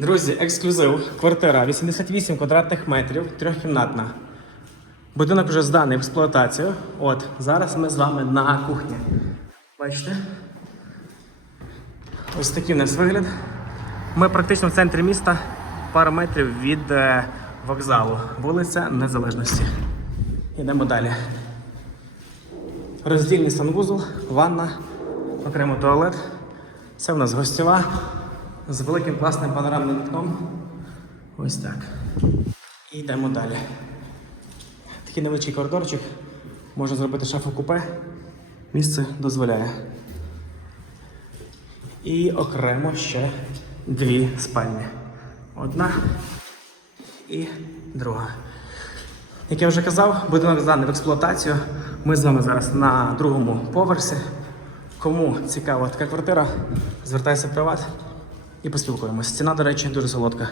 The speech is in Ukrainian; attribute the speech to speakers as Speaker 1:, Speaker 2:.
Speaker 1: Друзі, ексклюзив. Квартира 88 квадратних метрів, трьохкімнатна. Будинок вже зданий в експлуатацію. От, зараз ми з вами на кухні. Бачите? Ось такий в нас вигляд. Ми практично в центрі міста, пару метрів від е, вокзалу. Вулиця Незалежності. Йдемо далі. Роздільний санвузол, ванна, окремо туалет. Це в нас гостєва з великим класним панорамним вікном. Ось так. І йдемо далі. Такий невеличкий коридорчик. Можна зробити шафу купе. Місце дозволяє. І окремо ще дві спальні. Одна і друга. Як я вже казав, будинок зданий в експлуатацію. Ми з вами зараз на другому поверсі. Кому цікава така квартира, звертайся в приват і поспілкуємося. Ціна, до речі, дуже солодка.